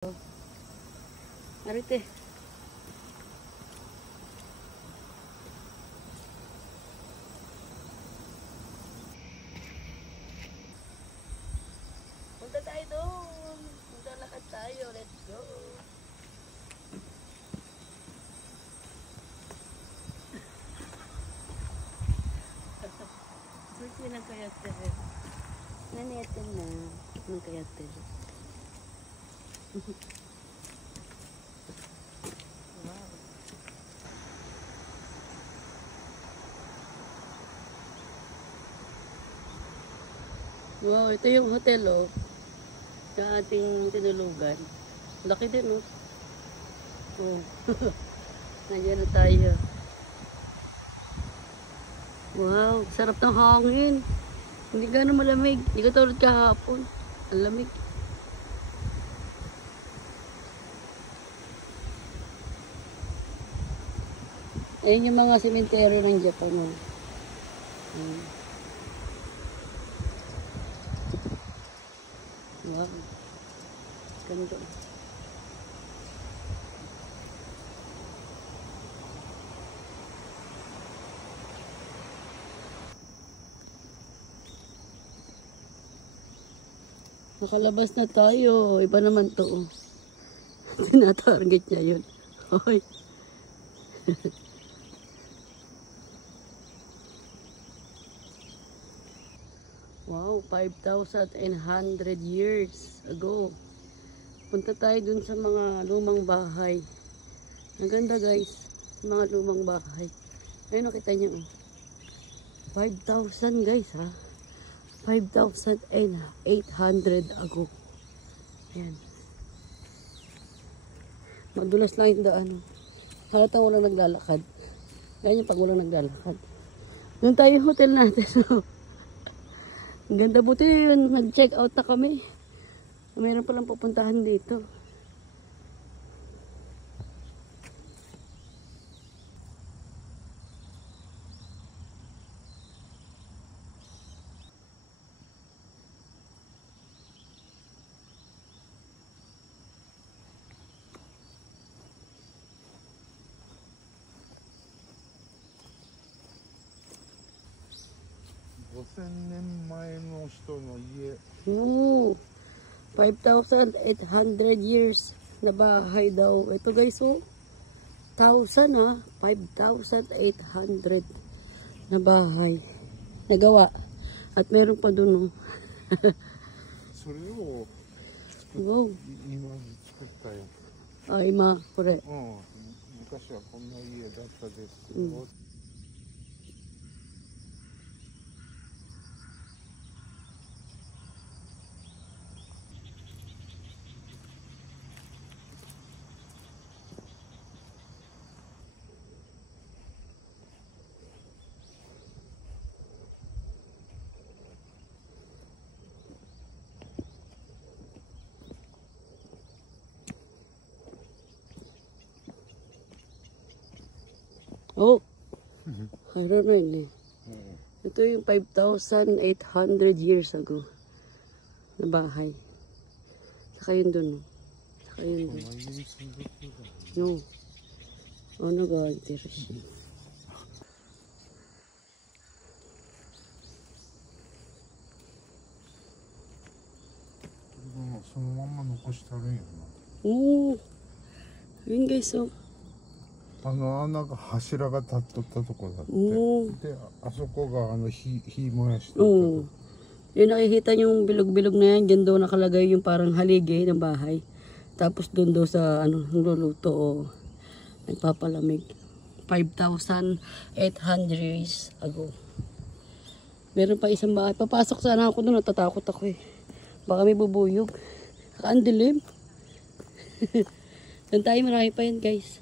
Arite. Punta tayo doon. Punta lakad tayo. Let's go. Susi ng kayater. Naneten na ng kayater. Wow, ito yung hotel oh. Yung ating tinulugan. Laki din oh. Oh. Nandiyan na tayo. Wow, sarap ng hangin. Hindi gano'ng malamig. Hindi ka tulad kahapon. Ang lamig. Ayan yung mga sementeryo ng Japan oh. Wow. Ganda. Nakalabas na tayo. Iba naman to. Oh. Tinatarget niya yun. Hoy. Wow, 5,100 years ago. Punta tayo dun sa mga lumang bahay. Ang ganda guys, mga lumang bahay. Ayun, nakita niyo oh. 5,000 guys ha. 5,800 ago. Ayan. Madulas lang yung daan. Halatang walang naglalakad. Ganyan pag walang naglalakad. Doon tayo yung hotel natin. Ang ganda, buti yun. Nag-check out na kami. Mayroon palang pupuntahan dito. Oo. 5,800 years na bahay daw. Ito guys, oh. 1,000 ha. 5,800 na bahay. Nagawa. At meron pa dun, oh. Wow. Ah, ima, correct. Oh, I don't know yun eh. Ito yung 5,800 years ago na bahay. Saka yun dun. Saka yun dun. No. Oh, nag-interest. Oo. Yun guys, oh. なんか柱が立っとったところだって。で、あそこが火燃やしてたとこ。Yung nakikita yung bilog-bilog na yan, dyan daw nakalagay yung parang haligi ng bahay. Tapos doon daw sa niluluto o nagpapalamig. 5,800 years ago. Meron pa isang bahay. Papasok sana ako doon, natatakot ako eh. Baka may bubuyog. Ang dilim. Doon tayo, marami pa yan guys.